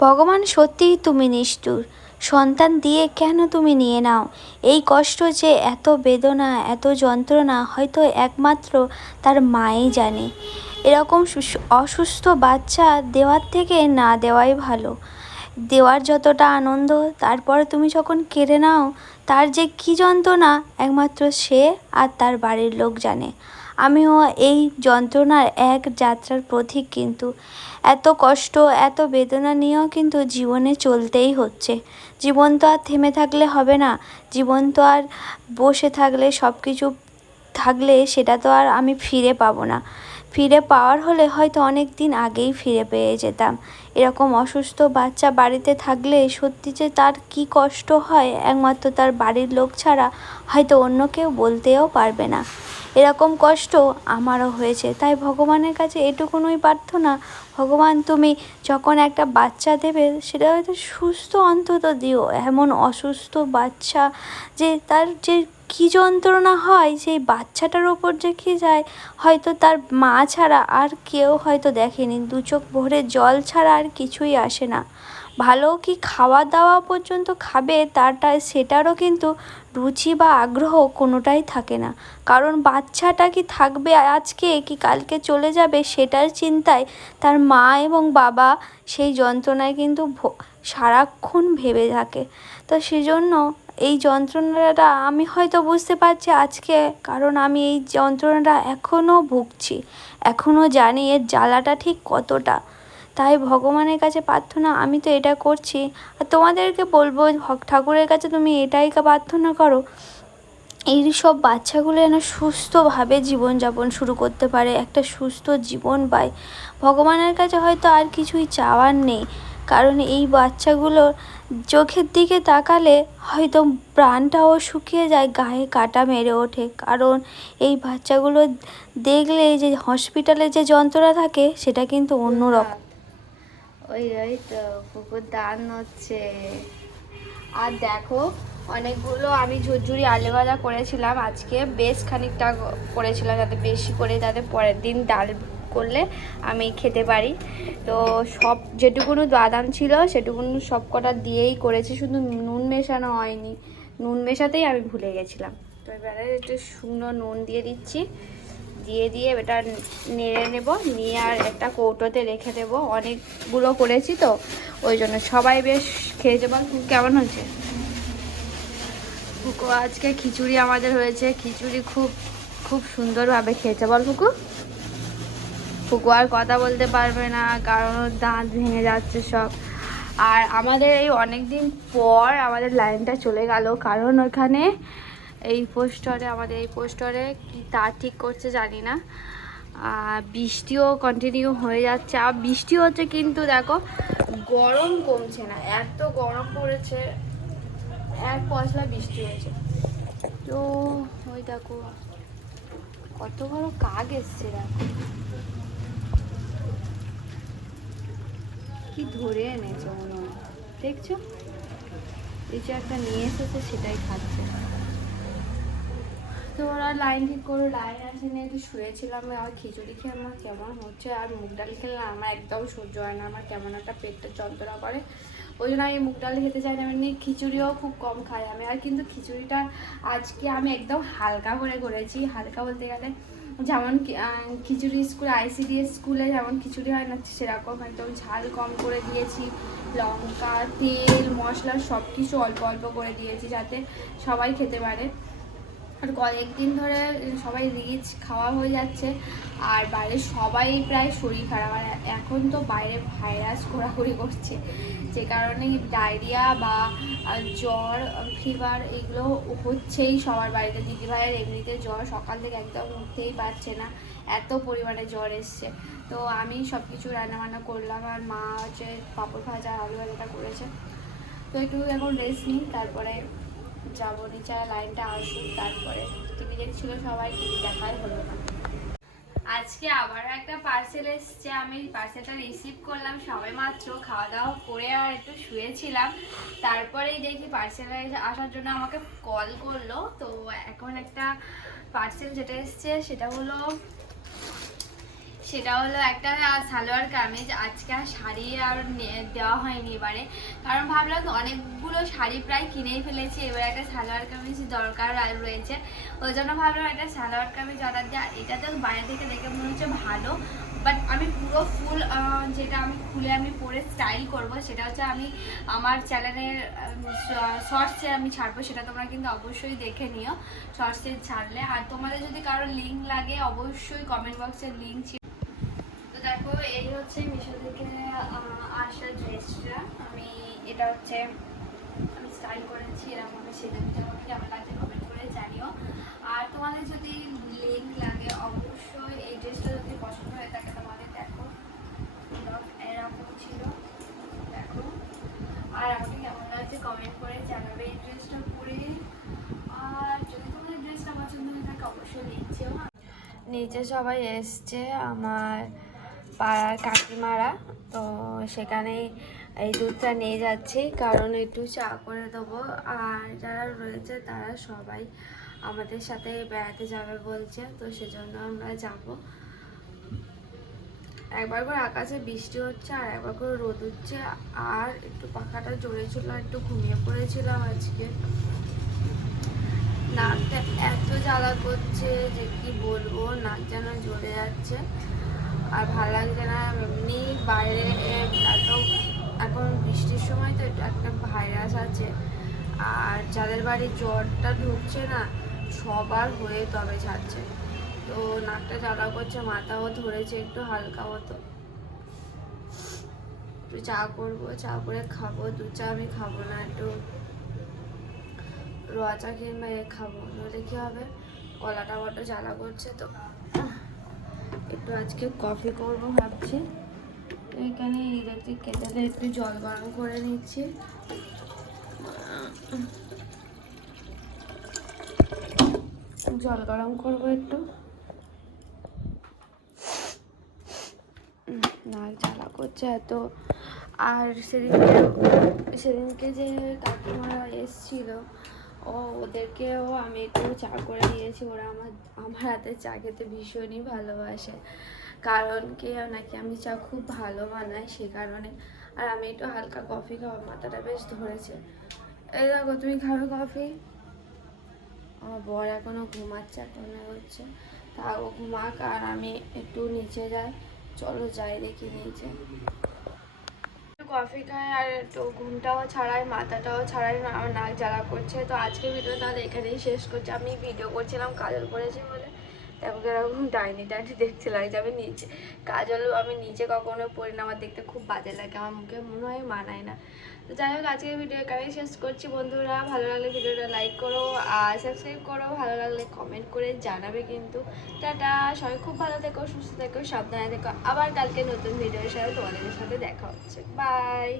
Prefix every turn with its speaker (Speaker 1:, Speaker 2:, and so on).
Speaker 1: ভগবান সত্যিই তুমি নিষ্ঠুর। সন্তান দিয়ে কেন তুমি নিয়ে নাও? এই কষ্ট যে এত বেদনা, এত যন্ত্রণা হয়তো একমাত্র তার মাই জানে। এরকম অসুস্থ বাচ্চা দেওয়ার থেকে না দেওয়াই ভালো। দেওয়ার যতটা আনন্দ, তারপরে তুমি যখন কেড়ে নাও, তার যে কী যন্ত্রণা, একমাত্র সে আর তার বাড়ির লোক জানে। আমিও এই যন্ত্রণার এক যাত্রার পথিক কিন্তু। এত কষ্ট, এত বেদনা নিয়েও কিন্তু জীবনে চলতেই হচ্ছে। জীবন তো আর থেমে থাকলে হবে না। জীবন তো আর বসে থাকলে সব কিছু থাকলে সেটা তো আর আমি ফিরে পাবো না। ফিরে পাওয়ার হলে হয়তো অনেক দিন আগেই ফিরে পেয়ে যেতাম। এরকম অসুস্থ বাচ্চা বাড়িতে থাকলে সত্যি যে তার কী কষ্ট হয়, একমাত্র তার বাড়ির লোক ছাড়া হয়তো অন্য কেউ বলতেও পারবে না। এরকম কষ্ট আমারও হয়েছে। তাই ভগবানের কাছে এটুকুনই প্রার্থনা, ভগবান তুমি যখন একটা বাচ্চা দেবে, সেটা হয়তো সুস্থ অন্তত দিও। এমন অসুস্থ বাচ্চা যে তার যে কী যন্ত্রণা হয়, সেই বাচ্চাটার ওপর যে কী যায়, হয়তো তার মা ছাড়া আর কেউ হয়তো দেখেনি। দু চোখ ভরে জল ছাড়া আর কিছুই আসে না। ভালো কি খাওয়া দাওয়া পর্যন্ত খাবে তারটা, সেটারও কিন্তু রুচি বা আগ্রহ কোনোটাই থাকে না। কারণ বাচ্চাটা কি থাকবে আজকে, কি কালকে চলে যাবে সেটার চিন্তায় তার মা এবং বাবা সেই যন্ত্রণায় কিন্তু সারাক্ষণ ভেবে থাকে। তো সেজন্য এই যন্ত্রণাটা আমি হয়তো বুঝতে পারছি আজকে, কারণ আমি এই যন্ত্রণাটা এখনও ভুগছি। এখনও জানি এর জ্বালাটা ঠিক কতটা। তাই ভগবানের কাছে প্রার্থনা, আমি তো এটা করছি। আর তোমাদেরকে বলব ঠাকুরের কাছে তুমি এটাই প্রার্থনা করো, এই সব বাচ্চাগুলো যেন সুস্থভাবে জীবনযাপন শুরু করতে পারে, একটা সুস্থ জীবন পায়। ভগবানের কাছে হয়তো আর কিছুই চাওয়ার নেই, কারণ এই বাচ্চাগুলোর চোখের দিকে তাকালে হয়তো প্রাণটাও শুকিয়ে যায়, গায়ে কাটা মেরে ওঠে। কারণ এই বাচ্চাগুলো দেখলে যে হসপিটালে যে যন্ত্রণা থাকে, সেটা কিন্তু অন্যরকম
Speaker 2: ওই ওই তো পুকুর দান হচ্ছে। আর দেখো, অনেকগুলো আমি ঝুরঝুরি আলু ভাজা করেছিলাম। আজকে বেশ খানিকটা করেছিলাম, যাতে বেশি করে যাতে পরের দিন ডাল করলে আমি খেতে পারি। তো সব যেটুকুনো বাদাম ছিল, সেটুকুনো সব কটা দিয়েই করেছি, শুধু নুন মেশানো হয়নি। নুন মেশাতেই আমি ভুলে গেছিলাম। তো এবারে একটু শুকনো নুন দিয়ে দিচ্ছি। দিয়ে দিয়ে এটা নেড়ে নেব, নিয়ে আর একটা কৌটোতে রেখে দেবো। অনেকগুলো করেছি তো, ওই জন্য সবাই বেশ খেয়ে খুব কেমন হয়েছে? ফুকু, আজকে খিচুড়ি আমাদের হয়েছে। খিচুড়ি খুব খুব সুন্দরভাবে খেয়েছে। বল, ফুকু। ফুকু আর কথা বলতে পারবে না, কারণ দাঁত ভেঙে যাচ্ছে সব। আর আমাদের এই অনেক দিন পর আমাদের লাইনটা চলে গেল, কারণ ওখানে এই পোস্টারে, আমাদের এই পোস্টারে কি তার ঠিক করছে জানি না। বৃষ্টিও কন্টিনিউ হয়ে যাচ্ছে। আর বৃষ্টি হচ্ছে কিন্তু দেখো, গরম কমছে না। এত গরম পড়েছে, এক পশলা বৃষ্টি হয়েছে। তো ওই দেখো, কত বড় কাক এসছে দেখো। কি ধরে এনেছে মনে দেখছ? এই যে একটা নিয়ে এসেছে, সেটাই খাচ্ছে। তো ওরা লাইন ঠিক করো লাইন আসেনি একটু শুয়েছিলাম আর খিচুড়ি খেয়ে আমার কেমন হচ্ছে? আর মুগ ডাল খেলে না আমার একদম সহ্য হয় না। আমার কেমন একটা পেটটা যন্ত্রণা করে। ওই জন্য আমি মুগ ডাল খেতে চাই না। এমনি খিচুড়িও খুব কম খাই আমি। আর কিন্তু খিচুড়িটা আজকে আমি একদম হালকা করে করেছি। হালকা বলতে গেলে যেমন খিচুড়ি স্কুল আইসিডিএস স্কুলে যেমন খিচুড়ি হয় না, সেরকম একদম ঝাল কম করে দিয়েছি। লঙ্কা, তেল, মশলা সব কিছু অল্প অল্প করে দিয়েছি যাতে সবাই খেতে পারে। আর কয়েকদিন ধরে সবাই রিচ, খাওয়া হয়ে যাচ্ছে। আর বাইরে সবাই প্রায় শরীর খারাপ। আর এখন তো বাইরে ভাইরাস ঘোরাঘুরি করছে। যে কারণে ডায়রিয়া বা জ্বর, ফিভার এগুলো হচ্ছেই সবার বাড়িতে। দিদি ভাইয়ের এমনিতে জ্বর সকাল থেকে একদম উঠতেই পারছে না। এত পরিমাণে জ্বর এসছে। তো আমি সব কিছু রান্নাবান্না করলাম। আর মা হচ্ছে পাঁপড় ভাজা, আলু ভাজাটা করেছে। তো একটু এখন রেস্ট নিই, তারপরে যাব নিচে লাইনটা আসুক, তারপরে। টিভি দেখছিল সবাই টিভি দেখাই হলো না। আজকে আবার একটা পার্সেল এসছে, আমি পার্সেলটা রিসিভ করলাম, সবে মাত্র। খাওয়া দাওয়া করে আর একটু শুয়েছিলাম। তারপরেই দেখি পার্সেল আসার জন্য আমাকে কল করল। তো এখন একটা পার্সেল যেটা এসছে, সেটা হলো সেটা হলো একটা সালোয়ার কামিজ। আজকে আর শাড়ি আর দেওয়া হয়নি এবারে। কারণ ভাবলাম অনেকগুলো শাড়ি প্রায় কিনেই ফেলেছি। এবার একটা সালোয়ার কামিজ দরকার আর রয়েছে। ওই জন্য ভাবলাম একটা সালোয়ার কামিজ অর্ডার আর এটা তো বাইরে থেকে দেখে মনে হচ্ছে ভালো। বাট আমি পুরো ফুল যেটা আমি খুলে আমি পরে স্টাইল করব, সেটা হচ্ছে আমি আমার চ্যানেলের শর্টসে আমি ছাড়বো, সেটা তোমরা কিন্তু অবশ্যই দেখে নিও। শর্টসে ছাড়লে। আর তোমাদের যদি কারও লিঙ্ক লাগে, অবশ্যই কমেন্ট বক্সের লিঙ্ক দেখো, এই হচ্ছে মিশো থেকে আসা ড্রেসটা। আমি, এটা হচ্ছে, আমি স্টাইল করেছি এরকম আমি সেটা আমাকে কেমন লাগছে কমেন্ট করে জানিও। আর তোমাদের যদি লিঙ্ক লাগে, অবশ্যই এই ড্রেসটা যদি পছন্দ হয়ে থাকে তোমাদের দেখো। এরকম ছিল, দেখো। আর আমাকে কেমন লাগছে কমেন্ট করে জানাবে এই ড্রেসটা পরে। আর যদি তোমাদের ড্রেসটা পছন্দ হয়ে থাকে অবশ্যই লিখছেও নিচে সবাই এসছে, আমার পাড়ার কাকিমারা, তো সেখানে এই দুধটা নিয়ে যাচ্ছি। কারণ একটু চা করে দেবো। আর যারা রয়েছে, তারা সবাই আমাদের সাথে বেড়াতে যাবে বলছে। তো সেজন্য আমরা যাব। একবার করে আকাশে বৃষ্টি হচ্ছে, আর একবার করে রোদ হচ্ছে আর একটু পাখাটা জোরে ছিল একটু ঘুমিয়ে পড়েছিলাম আজকে। নাকটা এত জ্বালা করছে যে কি বলব, নাক যেন জ্বলে যাচ্ছে। আর ভালো লাগছে না এমনি বাইরে এত, এখন বৃষ্টির সময় তো একটা ভাইরাস আছে। আর যাদের বাড়ি জ্বরটা ঢুকছে না, সবার হয়ে তবে ছাড়ছে তো নাকটা জ্বালা করছে, মাথাও ধরেছে একটু হালকা মতো। একটু চা করব, চা করে খাব, দু চা আমি খাব না, একটু রোয়া চা কিংবা এ খাব। নইলে কী হবে? কলাটা বড্ড জ্বালা করছে তো। একটু আজকে কফি করব ভাবছি। এখানে ইলেকট্রিক কেটেলে একটু জল গরম করে নিচ্ছি। জল গরম করব একটু। নাক জ্বালা করছে এত। আর সেদিনকে সেদিনকে যে কাকিমারা এসছিল ও, ওদেরকেও আমি একটু চা করে দিয়েছি ওরা আমার আমার হাতে চা খেতে ভীষণই ভালোবাসে। কারণ কি নাকি আমি চা খুব ভালো বানাই, সে কারণে। আর আমি একটু হালকা কফি খাওয়া মাথাটা বেশ ধরেছে। এই দেখো, তুমি খাবে কফি? আমার বর এখনও ঘুমাচ্ছে, এখনও হচ্ছে। তা ও ঘুমাক, আর আমি একটু নিচে যাই। চলো যাই দেখি নিচে। কফি খাই আর একটু ঘুমটাও ছাড়াই, মাথাটাও ছাড়াই আমার নাক জ্বালা করছে। তো আজকে ভিডিও তাহলে এখানেই শেষ করছি। আমি ভিডিও করছিলাম, কাজল করেছি বলে। তেমন এরকম ডাইনি ডাইনি দেখতে লাগছে আমি নিচে কাজল আমি নিচে কখনো পড়ি না, আমার দেখতে খুব বাজে লাগে, আমার মুখে মনে হয় মানায় না। তো যাই হোক, আজকের ভিডিও এখানেই শেষ করছি বন্ধুরা, ভালো লাগলে ভিডিওটা লাইক করো, আর সাবস্ক্রাইব করো, ভালো লাগলে কমেন্ট করে জানাবে কিন্তু। টাটা, সবাই খুব ভালো থেকো, সুস্থ থেকো, সাবধানে থেকো, আবার কালকে নতুন ভিডিওর সাথে তোমাদের সাথে দেখা হচ্ছে। বাই